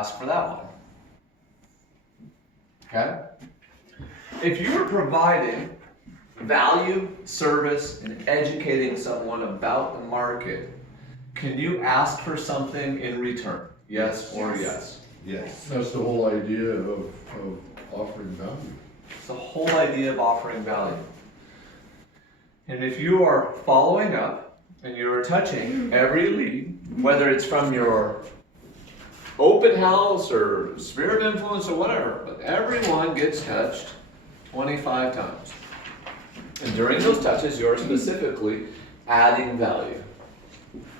ask for that one. Okay? If you were providing value, service, and educating someone about the market, can you ask for something in return? Yes or yes? Yes. That's the whole idea of offering value. It's the whole idea of offering value. And if you are following up and you're touching every lead, whether it's from your open house or sphere of influence or whatever, but everyone gets touched 25 times. And during those touches, you're specifically adding value.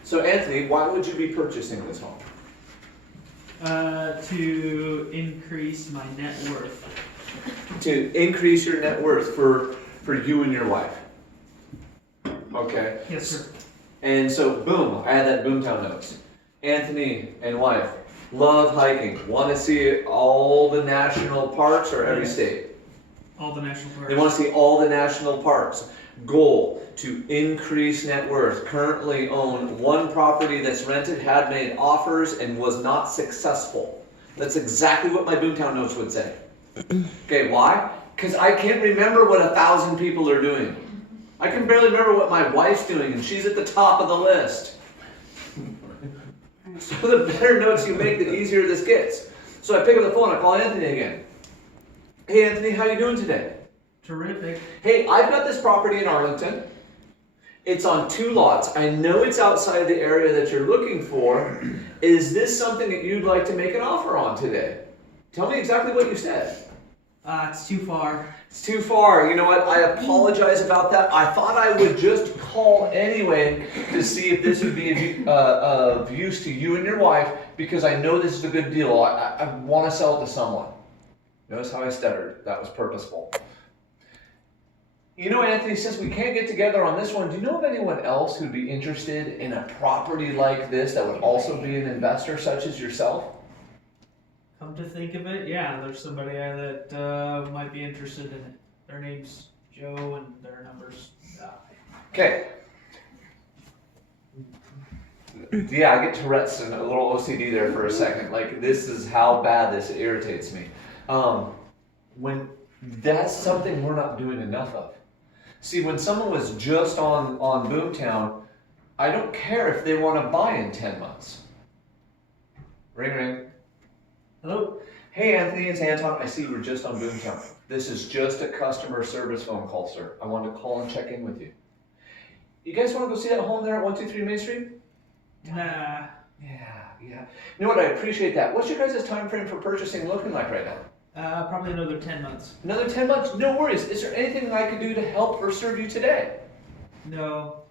So Anthony, why would you be purchasing this home? To increase my net worth. To increase your net worth for you and your wife. Okay? Yes, sir. And so, boom, I had that Boomtown notes. Anthony and wife love hiking. Want to see all the national parks or every state? All the national parks. They want to see all the national parks. Goal, to increase net worth. Currently own one property that's rented, had made offers, and was not successful. That's exactly what my Boomtown notes would say. Okay, why? Because I can't remember what 1,000 people are doing. I can barely remember what my wife's doing, and she's at the top of the list. So the better notes you make, the easier this gets. So I pick up the phone, I call Anthony again. Hey Anthony, how you doing today? Terrific. Hey, I've got this property in Arlington. It's on 2 lots. I know it's outside the area that you're looking for. Is this something that you'd like to make an offer on today? Tell me exactly what you said. It's too far. It's too far. You know what? I apologize about that. I thought I would just call anyway to see if this would be of use to you and your wife, because I know this is a good deal. I want to sell it to someone. Notice how I stuttered. That was purposeful. You know, Anthony, since we can't get together on this one, do you know of anyone else who'd be interested in a property like this that would also be an investor such as yourself? Come to think of it, yeah, there's somebody that might be interested in it. Their name's Joe and their number's. Okay. Yeah, I get Tourette's and a little OCD there for a second. Like, this is how bad this irritates me. When that's something we're not doing enough of. See, when someone was just on Boomtown, I don't care if they want to buy in 10 months. Ring, ring. Hello? Hey, Anthony, it's Anton. I see we're just on Boomtown. This is just a customer service phone call, sir. I wanted to call and check in with you. You guys want to go see that home there at 123 Main Street? Nah. Yeah. You know what? I appreciate that. What's your guys' time frame for purchasing looking like right now? Probably another 10 months. Another 10 months? No worries. Is there anything I can do to help or serve you today? No.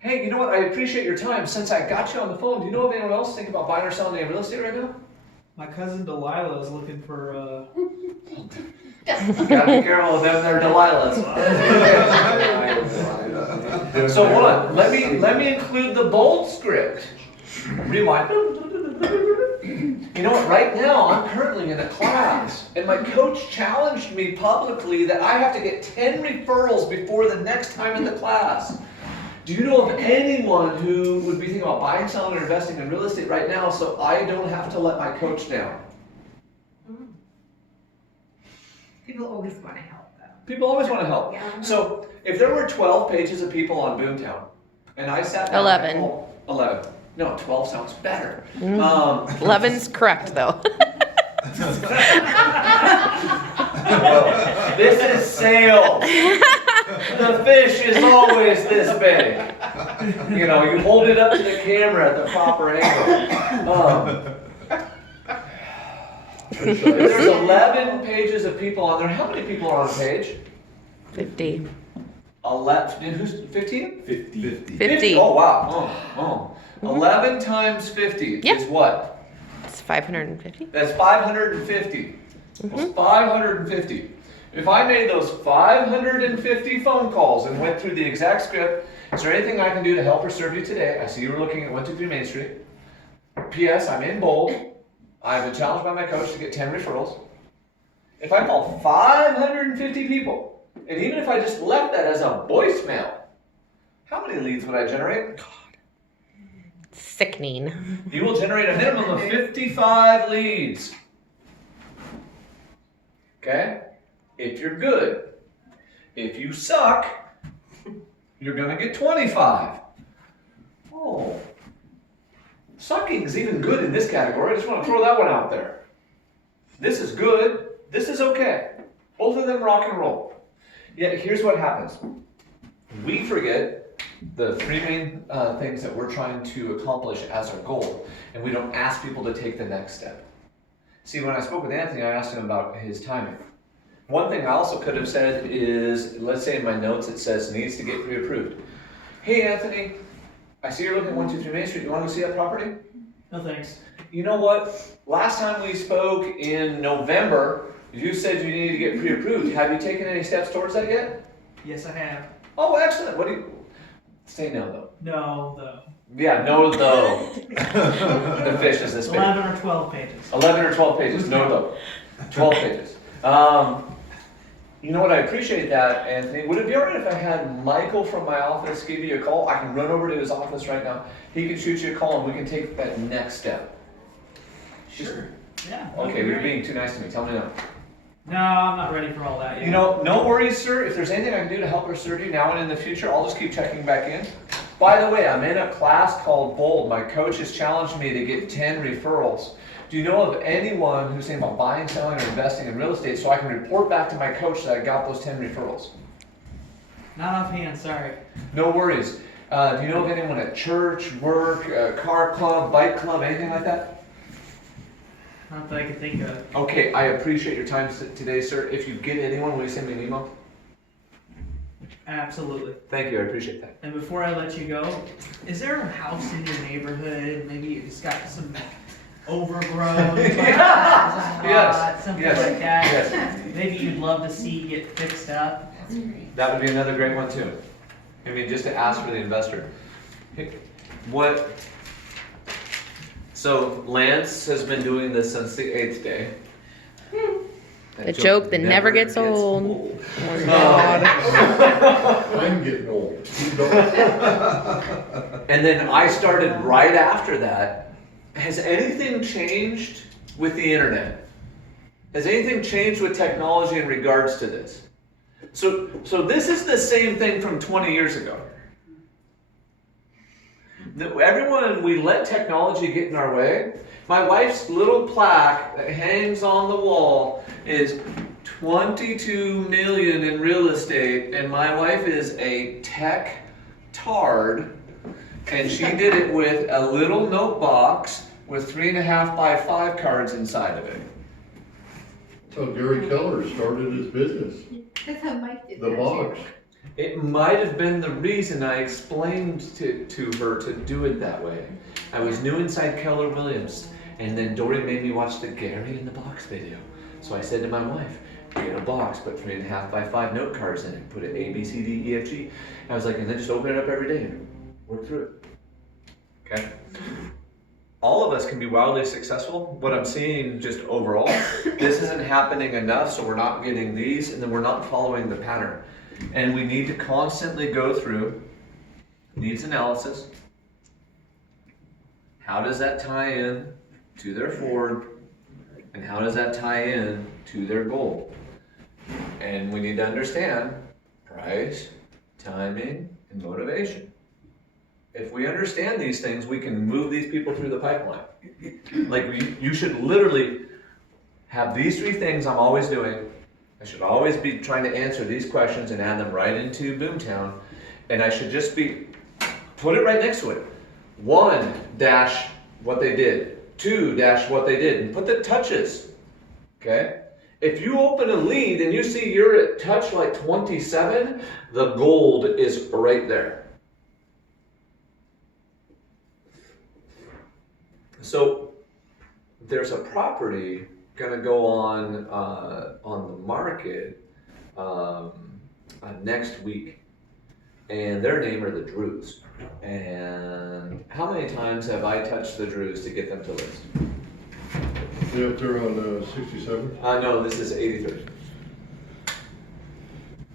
Hey, you know what? I appreciate your time. Since I got you on the phone, do you know of anyone else thinking about buying or selling any real estate right now? My cousin Delilah is looking for, Gotta be careful with them, they're Delilahs. So hold on, let me include the bold script. Rewind. You know what, right now I'm currently in a class, and my coach challenged me publicly that I have to get 10 referrals before the next time in the class. Do you know of anyone who would be thinking about buying, selling, or investing in real estate right now so I don't have to let my coach down? People always want to help, though. People always want to help. Yeah. So if there were 12 pages of people on Boomtown, and I sat down... 11. 11. No, 12 sounds better. 11's correct, though. This is sales. The fish is always this big. You know, you hold it up to the camera at the proper angle. There's 11 pages of people on there. How many people are on the page? 50. 11. Who's 15? 50. Oh, wow. 11 times 50 Yep. is what? It's 550. That's 550. Well, 550. If I made those 550 phone calls and went through the exact script, is there anything I can do to help or serve you today? I see you were looking at 123 Main Street. P.S. I'm in bold. I've been challenged by my coach to get 10 referrals. If I call 550 people, and even if I just left that as a voicemail, how many leads would I generate? Sickening. You will generate a minimum of 55 leads. Okay? If you're good. If you suck, you're gonna get 25. Oh. Sucking is even good in this category. I just want to throw that one out there. This is good. This is okay. Both of them rock and roll. Yet here's what happens. We forget the three main things that we're trying to accomplish as our goal, and we don't ask people to take the next step. See, when I spoke with Anthony, I asked him about his timing. One thing I also could have said is, let's say in my notes it says needs to get pre-approved. Hey Anthony, I see you're looking at 123 Main Street. You want to go see that property? No thanks. You know what? Last time we spoke in November, you said you needed to get pre-approved. Have you taken any steps towards that yet? Yes, I have. Oh, excellent. What do you say? No, though. No, though. Yeah, no, though. The fish is this big. 11 or 12 pages. 11 or 12 pages. No, though. 12 pages. You know what? I appreciate that, Anthony. Would it be alright if I had Michael from my office give you a call? I can run over to his office right now. He can shoot you a call and we can take that next step. Sure. Yeah. Okay, you're being too nice to me. Tell me no. No, I'm not ready for all that yet. You know, no worries, sir. If there's anything I can do to help or serve you now and in the future, I'll just keep checking back in. By the way, I'm in a class called Bold. My coach has challenged me to get 10 referrals. Do you know of anyone who's thinking about buying, selling, or investing in real estate so I can report back to my coach that I got those 10 referrals? Not offhand, sorry. No worries. Do you know of anyone at church, work, car club, bike club, anything like that? Not that I can think of. Okay, I appreciate your time today, sir. If you get anyone, will you send me an email? Absolutely. Thank you, I appreciate that. And before I let you go, is there a house in your neighborhood? Maybe it's got some overgrown, Yes, something yes, like that. yes. Maybe you'd love to see get fixed up. That would be another great one too. I mean, just to ask for the investor. What? So Lance has been doing this since the 8th day. That The joke that never gets old. Oh, God. I'm getting old. And then I started right after that. Has anything changed with the internet? Has anything changed with technology in regards to this? So this is the same thing from 20 years ago. Everyone, we let technology get in our way. My wife's little plaque that hangs on the wall is 22 million in real estate, and my wife is a tech tard, and she did it with a little note box with 3.5 by 5 cards inside of it. That's how Gary Keller started his business, That's how Mike did the that box. too. It might have been the reason I explained to her to do it that way. I was new inside Keller Williams, and then Dory made me watch the Gary in the Box video. So I said to my wife, get a box, put 3.5 by 5 note cards in it, put it A, B, C, D, E, F, G. I was like, and then just open it up every day and work through it. Okay? All of us can be wildly successful. What I'm seeing just overall, this isn't happening enough, so we're not getting these, and then we're not following the pattern. And we need to constantly go through needs analysis. How does that tie in to their forward? And how does that tie in to their goal? And we need to understand price, timing, and motivation. If we understand these things, we can move these people through the pipeline. Like you should literally have these 3 things I'm always doing. I should always be trying to answer these questions and add them right into Boomtown. And I should just be, put it right next to it. 1 dash what they did. 2 dash what they did. And put the touches. Okay? If you open a lead and you see you're at touch like 27, the gold is right there. So there's a property gonna go on the market next week, and their name are the Drews. And how many times have I touched the Drews to get them to list? You up there on 67? No, this is 83.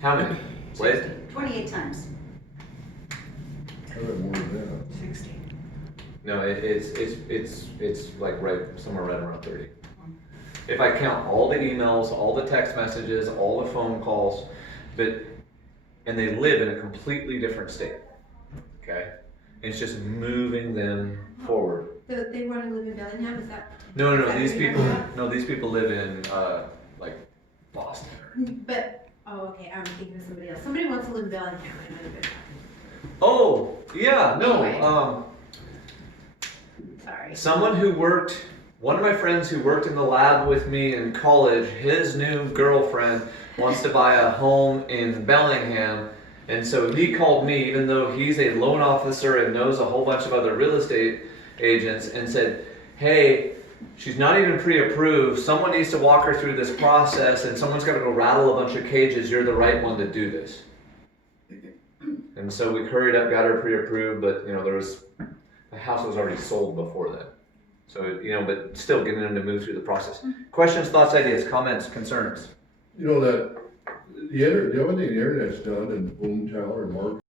How many? Wait. 28 times. I read more than that. 60. No, it's like somewhere right around 30. If I count all the emails, all the text messages, all the phone calls, and they live in a completely different state. Okay? It's just moving them forward. So they want to live in Bellingham, is that? No, is that these what you're people, talking about? these people live in, like Boston. But, oh, okay, I was thinking of somebody else. Somebody wants to live in Bellingham, I might have been. Oh, yeah, no, Anyway. Sorry. one of my friends who worked in the lab with me in college, his new girlfriend wants to buy a home in Bellingham. And so he called me, even though he's a loan officer and knows a whole bunch of other real estate agents, and said, hey, she's not even pre-approved. Someone needs to walk her through this process, and someone's got to go rattle a bunch of cages. You're the right one to do this. And so we hurried up, got her pre-approved, but the house was already sold before then. So, but still getting them to move through the process. Questions, thoughts, ideas, comments, concerns? You know that, the other thing the internet's done in Boomtown or Mark